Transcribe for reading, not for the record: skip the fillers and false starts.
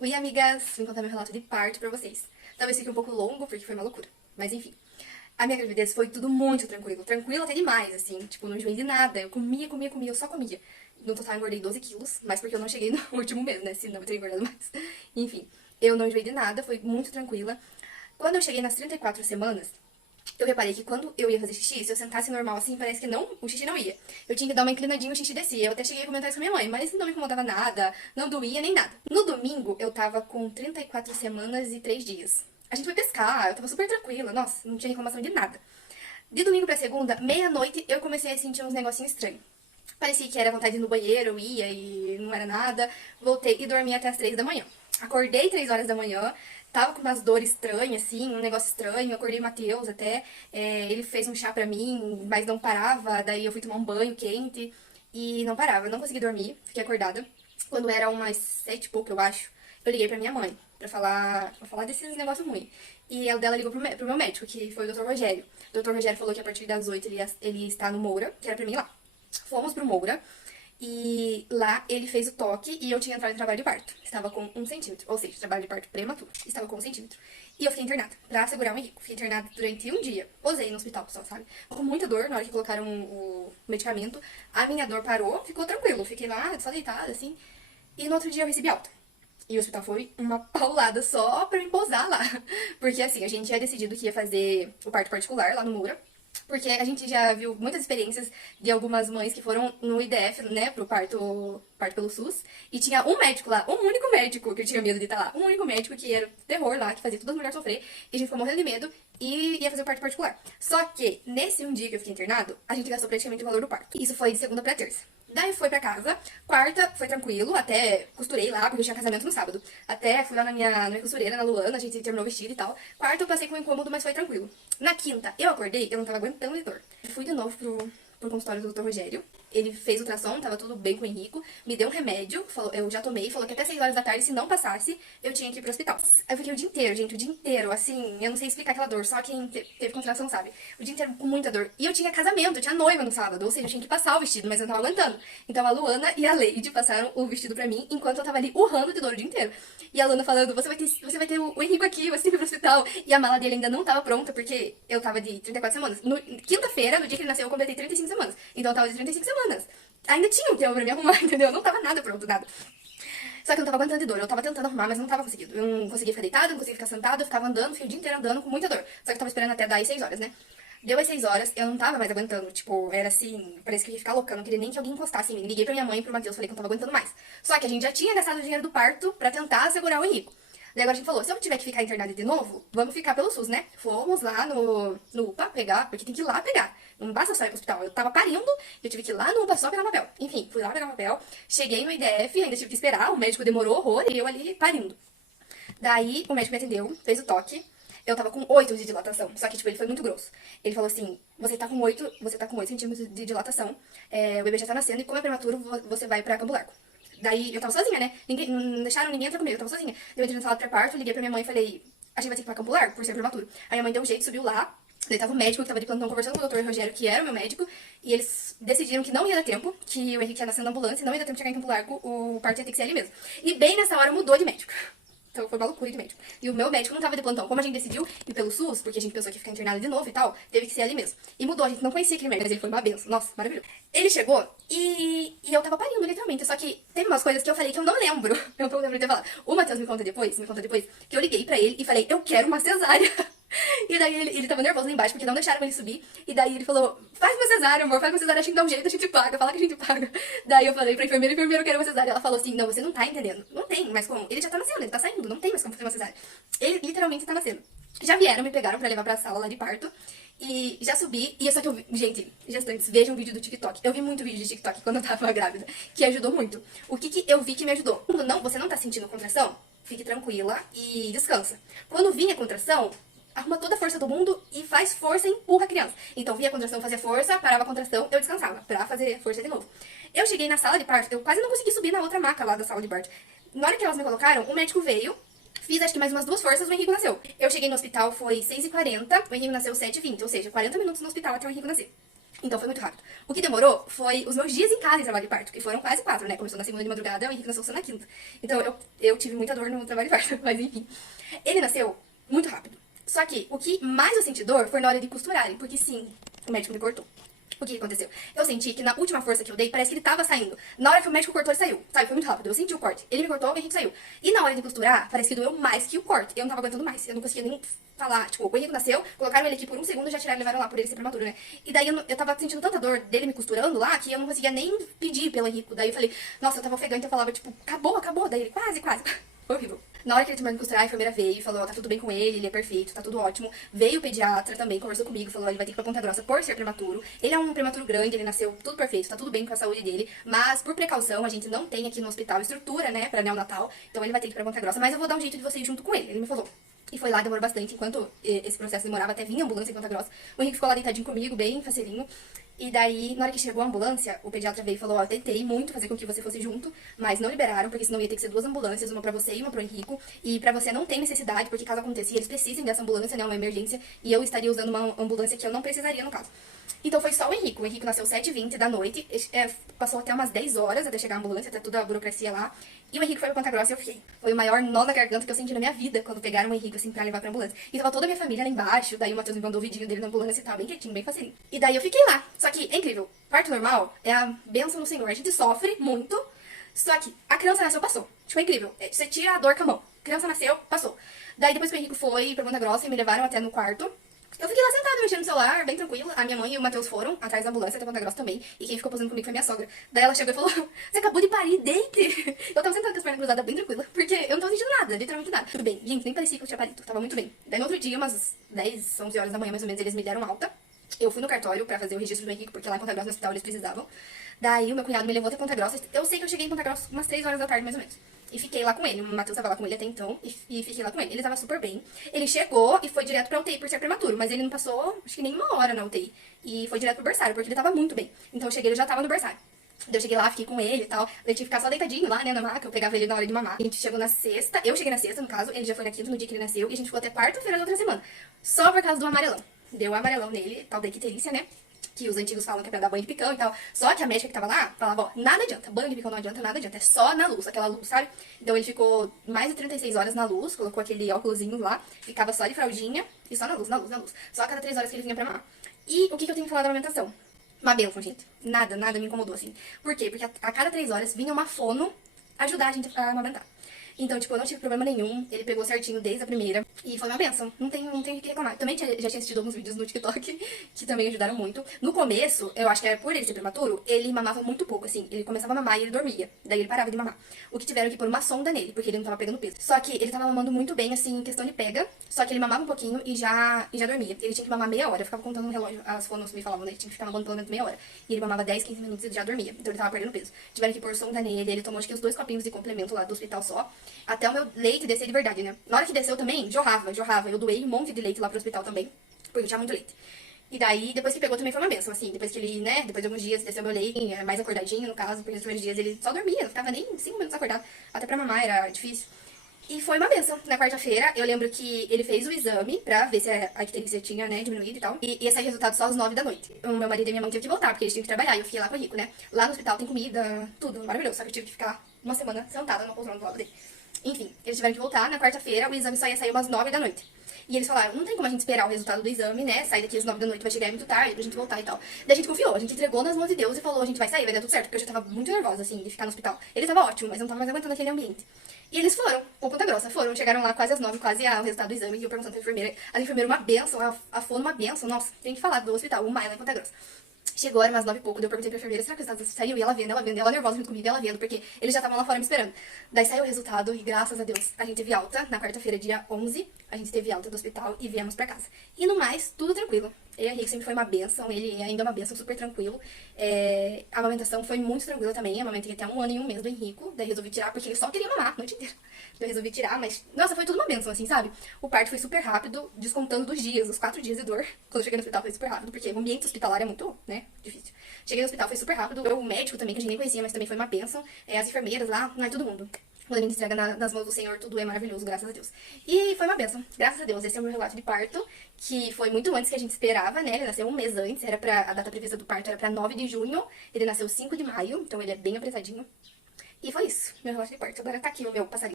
Oi, amigas! Vim contar meu relato de parto pra vocês. Talvez fique um pouco longo, porque foi uma loucura. Mas enfim. A minha gravidez foi tudo muito tranquilo. Tranquilo até demais, assim. Tipo, não enjoei de nada. Eu comia, comia, comia, eu só comia. No total, eu engordei 12 quilos, mas porque eu não cheguei no último mês, né? Senão eu teria engordado mais. Enfim, eu não enjoei de nada, foi muito tranquila. Quando eu cheguei nas 34 semanas, eu reparei que quando eu ia fazer xixi, se eu sentasse normal assim, parece que não, o xixi não ia. Eu tinha que dar uma inclinadinha, o xixi descia. Eu até cheguei a comentar isso com a minha mãe, mas não me incomodava nada, não doía nem nada. No domingo, eu tava com 34 semanas e 3 dias. A gente foi pescar, eu tava super tranquila, nossa, não tinha reclamação de nada. De domingo pra segunda, meia-noite, eu comecei a sentir uns negocinhos estranhos. Parecia que era vontade de ir no banheiro, eu ia e não era nada. Voltei e dormi até as 3 da manhã. Acordei 3 horas da manhã, tava com umas dores estranhas, assim, um negócio estranho. Acordei o Matheus até, ele fez um chá pra mim, mas não parava. Daí eu fui tomar um banho quente e não parava. Eu não consegui dormir, fiquei acordada. Quando era umas 7 e pouco, eu acho, eu liguei pra minha mãe pra falar desses negócios ruins. E ela dela ligou pro meu médico, que foi o Dr. Rogério. O Dr. Rogério falou que a partir das 8 ele está no Moura, que era pra mim ir lá. Fomos pro Moura e lá ele fez o toque e eu tinha entrado em trabalho de parto. Estava com 1 centímetro, ou seja, trabalho de parto prematuro. Estava com 1 centímetro. E eu fiquei internada pra segurar o Henrique. Fiquei internada durante um dia. Posei no hospital só, sabe? Com muita dor na hora que colocaram o medicamento. A minha dor parou, ficou tranquilo. Fiquei lá, só deitada, assim. E no outro dia eu recebi alta. E o hospital foi uma paulada só pra me pousar lá. Porque assim, a gente tinha decidido que ia fazer o parto particular lá no Moura. Porque a gente já viu muitas experiências de algumas mães que foram no IDF, né, pro parto pelo SUS. E tinha um médico lá, um único médico, que eu tinha medo de estar lá. Um único médico que era terror lá, que fazia todas as mulheres sofrer. E a gente ficou morrendo de medo e ia fazer o parto particular. Só que, nesse um dia que eu fiquei internado, a gente gastou praticamente o valor do parto. Isso foi de segunda pra terça. Daí foi pra casa. Quarta foi tranquilo, até costurei lá, porque eu tinha casamento no sábado. Até fui lá na minha costureira, na Luana, a gente terminou o vestido e tal. Quarta eu passei com um incômodo, mas foi tranquilo. Na quinta, eu acordei, eu não tava aguentando de dor. Fui de novo pro consultório do Dr. Rogério. Ele fez ultrassom, tava tudo bem com o Henrico. Me deu um remédio, falou, eu já tomei, falou que até 6 horas da tarde, se não passasse, eu tinha que ir pro hospital. Aí eu fiquei o dia inteiro, gente, o dia inteiro, assim, eu não sei explicar aquela dor, só quem teve contração sabe. O dia inteiro com muita dor. E eu tinha casamento, eu tinha noiva no sábado, ou seja, eu tinha que passar o vestido, mas eu não tava aguentando. Então a Luana e a Leide passaram o vestido pra mim, enquanto eu tava ali urrando de dor o dia inteiro. E a Luana falando, você vai ter o Henrico aqui, você tem que ir pro hospital. E a mala dele ainda não tava pronta, porque eu tava de 34 semanas. Quinta-feira, no dia que ele nasceu, eu completei 35 semanas. Então eu tava de 35 semanas. Ainda tinha um tempo pra me arrumar, entendeu? Não tava nada pronto, nada. Só que eu não tava aguentando de dor. Eu tava tentando arrumar, mas não tava conseguindo. Eu não conseguia ficar deitada, não conseguia ficar sentada, eu ficava andando, fiquei o dia inteiro andando com muita dor. Só que eu tava esperando até dar as 6 horas, né? Deu as 6 horas, eu não tava mais aguentando. Tipo, era assim, parece que eu ia ficar louca. Eu não queria nem que alguém encostasse em mim. Liguei pra minha mãe e pro Matheus, falei que eu não tava aguentando mais. Só que a gente já tinha gastado o dinheiro do parto pra tentar segurar o Henrico. Daí agora a gente falou, se eu tiver que ficar internada de novo, vamos ficar pelo SUS, né? Fomos lá no UPA pegar, porque tem que ir lá pegar. Não basta só ir pro hospital. Eu tava parindo, eu tive que ir lá no UPA só pegar o papel. Enfim, fui lá pegar o papel, cheguei no IDF, ainda tive que esperar, o médico demorou horror e eu ali parindo. Daí o médico me atendeu, fez o toque. Eu tava com 8 de dilatação, só que tipo, ele foi muito grosso. Ele falou assim, você tá com 8 centímetros de dilatação, o bebê já tá nascendo e como é prematuro, você vai pra Campo Largo. Daí eu tava sozinha, né? Não deixaram ninguém entrar comigo, eu tava sozinha. Eu entrei na sala de pré-parto, liguei pra minha mãe e falei, a gente vai ter que ir pra Campo Largo, por ser prematuro. Aí minha mãe deu um jeito, subiu lá. Daí tava o médico que tava de plantão conversando com o Dr. Rogério, que era o meu médico, e eles decidiram que não ia dar tempo, que o Henrique ia nascer na ambulância, não ia dar tempo de chegar em Campo Largo, o parto ia ter que ser ali mesmo. E bem nessa hora mudou de médico. Então foi uma loucura de médico. E o meu médico não tava de plantão. Como a gente decidiu ir pelo SUS, porque a gente pensou que ia ficar internado de novo e tal, teve que ser ali mesmo. E mudou, a gente não conhecia aquele médico, mas ele foi uma benção. Nossa, maravilhoso. Ele chegou e eu tava parindo, literalmente. Só que teve umas coisas que eu falei que eu não lembro. Eu não lembro de ter falado. O Matheus me conta depois, que eu liguei pra ele e falei, eu quero uma cesárea. E daí ele tava nervoso lá embaixo, porque não deixaram ele subir. E daí ele falou, faz uma cesárea, amor, faz uma cesárea, a gente dá um jeito, a gente paga, fala que a gente paga. Daí eu falei pra enfermeira, eu quero uma cesárea. Ela falou assim, não, você não tá entendendo. Não tem mais como. Ele já tá nascendo, ele tá saindo, não tem mais como fazer uma cesárea. Ele literalmente tá nascendo. Já vieram, me pegaram pra levar pra sala lá de parto. E já subi, e só que eu vi, gente, gestantes, vejam um vídeo do TikTok. Eu vi muito vídeo de TikTok quando eu tava grávida, que ajudou muito. O que que eu vi que me ajudou? Quando não, você não tá sentindo contração, fique tranquila e descansa. Quando vinha contração, arruma toda a força do mundo e faz força e empurra a criança. Então via a contração, fazia força, parava a contração, eu descansava pra fazer força de novo. Eu cheguei na sala de parto, eu quase não consegui subir na outra maca lá da sala de parto. Na hora que elas me colocaram, o médico veio, fiz acho que mais umas 2 forças, o Henrico nasceu. Eu cheguei no hospital, foi 6h40, o Henrico nasceu 7h20, ou seja, 40 minutos no hospital até o Henrico nascer. Então foi muito rápido. O que demorou foi os meus dias em casa em trabalho de parto, que foram quase 4, né? Começou na segunda de madrugada, o Henrique nasceu só na quinta. Então eu tive muita dor no trabalho de parto, mas enfim. Ele nasceu muito rápido. Só que o que mais eu senti dor foi na hora de costurarem, porque sim, o médico me cortou. O que aconteceu? Eu senti que na última força que eu dei, parece que ele tava saindo. Na hora que o médico cortou, ele saiu. Sabe, foi muito rápido. Eu senti o corte. Ele me cortou, o Henrique saiu. E na hora de costurar, parece que doeu mais que o corte. Eu não tava aguentando mais. Eu não conseguia nem falar. Tipo, o Henrique nasceu, colocaram ele aqui por um segundo e já tiraram e levaram lá por ele ser prematuro, né? E daí eu tava sentindo tanta dor dele me costurando lá que eu não conseguia nem pedir pelo Henrique. Daí eu falei, nossa, eu tava ofegante. Eu falava, tipo, acabou, acabou. Daí ele, quase, quase. Foi horrível. Na hora que ele terminou de costurar, a enfermeira veio e falou, ó, tá tudo bem com ele é perfeito, tá tudo ótimo. Veio o pediatra também, conversou comigo, falou, ó, ele vai ter que ir pra Ponta Grossa por ser prematuro. Ele é um prematuro grande, ele nasceu tudo perfeito, tá tudo bem com a saúde dele, mas por precaução, a gente não tem aqui no hospital estrutura, né, pra neonatal, então ele vai ter que ir pra Ponta Grossa, mas eu vou dar um jeito de você ir junto com ele me falou. E foi lá, demorou bastante, enquanto esse processo demorava, até vinha a ambulância em Ponta Grossa. O Henrique ficou lá deitadinho comigo, bem facelinho. E daí, na hora que chegou a ambulância, o pediatra veio e falou, ó, eu tentei muito fazer com que você fosse junto, mas não liberaram, porque senão ia ter que ser 2 ambulâncias, uma pra você e uma pro Henrico. E pra você não tem necessidade, porque caso aconteça, eles precisem dessa ambulância, né, uma emergência, e eu estaria usando uma ambulância que eu não precisaria no caso. Então foi só o Henrico. O Henrico nasceu 7h20 da noite, passou até umas 10 horas até chegar a ambulância, até toda a burocracia lá. E o Henrico foi pra Ponta Grossa e eu fiquei. Foi o maior nó na garganta que eu senti na minha vida quando pegaram o Henrico, assim, pra levar pra ambulância. E tava toda a minha família lá embaixo, daí o Matheus me mandou o vidinho dele na ambulância e tal, bem quietinho, bem facinho. E daí eu fiquei lá. Só que é incrível. Parto normal é a bênção do Senhor. A gente sofre muito, só que a criança nasceu, passou. Tipo, é incrível. Você tira a dor com a mão. A criança nasceu, passou. Daí depois que o Henrico foi pra Ponta Grossa e me levaram até no quarto, eu fiquei lá sentada, mexendo no celular, bem tranquila. A minha mãe e o Matheus foram atrás da ambulância até Ponta Grossa também. E quem ficou posando comigo foi minha sogra. Daí ela chegou e falou, você acabou de parir, deite. Eu tava sentada com as pernas cruzadas, bem tranquila. Porque eu não tava sentindo nada, literalmente nada. Tudo bem, gente, nem parecia que eu tinha parido. Tava muito bem. Daí no outro dia, umas 10, 11 horas da manhã, mais ou menos, eles me deram alta. Eu fui no cartório pra fazer o registro do Henrique, porque lá em Ponta Grossa, no hospital, eles precisavam. Daí o meu cunhado me levou até Ponta Grossa. Eu sei que eu cheguei em Ponta Grossa umas 3 horas da tarde, mais ou menos. E fiquei lá com ele. O Matheus tava lá com ele até então. E fiquei lá com ele. Ele tava super bem. Ele chegou e foi direto pra UTI por ser prematuro. Mas ele não passou, acho que nem 1 hora na UTI. E foi direto pro berçário, porque ele tava muito bem. Então eu cheguei, ele já tava no berçário. Daí eu cheguei lá, fiquei com ele e tal. Daí tive que ficar só deitadinho lá, né, na maca. Eu pegava ele na hora de mamar. A gente chegou na sexta. Eu cheguei na sexta, no caso. Ele já foi na quinta, no dia que ele nasceu. E a gente ficou até quarta-feira da outra semana. Só por causa do amarelão. Deu amarelão nele, tal da icterícia, né? Que os antigos falam que é pra dar banho de picão e tal. Só que a médica que tava lá falava, ó, nada adianta. Banho de picão não adianta, nada adianta. É só na luz, aquela luz, sabe? Então ele ficou mais de 36 horas na luz, colocou aquele óculosinho lá, ficava só de fraldinha e só na luz, na luz, na luz. Só a cada 3 horas que ele vinha pra mamar. E o que eu tenho que falar da amamentação? Uma bênção, gente. Nada me incomodou, assim. Por quê? Porque a cada 3 horas vinha uma fono ajudar a gente a amamentar. Então, tipo, eu não tive problema nenhum. Ele pegou certinho desde a primeira. E foi uma benção. Não tem o que reclamar. Também já tinha assistido alguns vídeos no TikTok que também ajudaram muito. No começo, eu acho que era por ele ser prematuro, ele mamava muito pouco, assim. Ele começava a mamar e ele dormia. Daí ele parava de mamar. O que tiveram que pôr uma sonda nele, porque ele não tava pegando peso. Só que ele tava mamando muito bem, assim, em questão de pega. Só que ele mamava um pouquinho e já dormia. Ele tinha que mamar meia hora. Eu ficava contando no relógio. As fonos me falavam, né? Ele tinha que ficar mamando pelo menos meia hora. E ele mamava 10, 15 minutos e já dormia. Então ele tava perdendo peso. Tiveram que pôr sonda nele. Ele tomou, acho que uns 2 copinhos de complemento lá do hospital só. Até o meu leite descer de verdade, né? Na hora que desceu também, jorrava. Eu doei um monte de leite lá pro hospital também, porque eu tinha muito leite. E daí, depois que pegou também foi uma benção, assim. Depois que ele, né, depois de alguns dias desceu meu leite, mais acordadinho, no caso, porque nos primeiros dias ele só dormia, não ficava nem 5 minutos acordado. Até pra mamar era difícil. E foi uma benção. Na quarta-feira, eu lembro que ele fez o exame pra ver se a icterícia tinha, né, diminuído e tal. E ia sair resultado só às 9 da noite. O meu marido e minha mãe tiveram que voltar, porque eles tinham que trabalhar. E eu fiquei lá com o Rico, né? Lá no hospital tem comida, tudo maravilhoso. Só que eu tive que ficar uma semana sentada na poltrona do lado dele. Enfim, eles tiveram que voltar. Na quarta-feira, o exame só ia sair umas 9 da noite. E eles falaram, não tem como a gente esperar o resultado do exame, né? Sair daqui às 9 da noite, vai chegar muito tarde pra gente voltar e tal. Daí a gente confiou, a gente entregou nas mãos de Deus e falou, a gente vai sair, vai dar tudo certo. Porque eu já tava muito nervosa, assim, de ficar no hospital. Ele tava ótimo, mas eu não tava mais aguentando aquele ambiente. E eles foram, com Ponta Grossa, chegaram lá quase às 9, quase o resultado do exame. E eu perguntando pra enfermeira, a enfermeira uma benção, a fono uma benção, nossa, tem que falar do hospital, o Maia lá em Ponta Grossa. Chegou, era umas 9 e pouco, daí eu perguntei pra enfermeira, será que o resultado saiu? E ela vendo, ela nervosa junto comigo, ela vendo, porque eles já estavam lá fora me esperando. Daí saiu o resultado e graças a Deus, a gente teve alta, na quarta-feira, dia 11, a gente teve alta do hospital e viemos pra casa. E no mais, tudo tranquilo. Ele e Henrique sempre foi uma benção, ele ainda é uma benção, super tranquilo. A amamentação foi muito tranquila também, amamentei até 1 ano e 1 mês do Henrico, daí resolvi tirar, porque ele só queria mamar a noite inteira. Daí eu resolvi tirar, mas, nossa, foi tudo uma benção, assim, sabe? O parto foi super rápido, descontando dos dias, os 4 dias de dor. Quando eu cheguei no hospital foi super rápido, porque o ambiente hospitalar é muito, né, difícil. Cheguei no hospital, foi super rápido, o médico também, que a gente nem conhecia, mas também foi uma benção. As enfermeiras lá, não é todo mundo. Quando a gente entrega nas mãos do Senhor, tudo é maravilhoso, graças a Deus. E foi uma bênção, graças a Deus. Esse é o meu relato de parto, que foi muito antes que a gente esperava, né? Ele nasceu um mês antes, a data prevista do parto era pra 9 de junho, ele nasceu 5 de maio, então ele é bem apressadinho. E foi isso, meu relato de parto. Agora tá aqui o meu passarinho.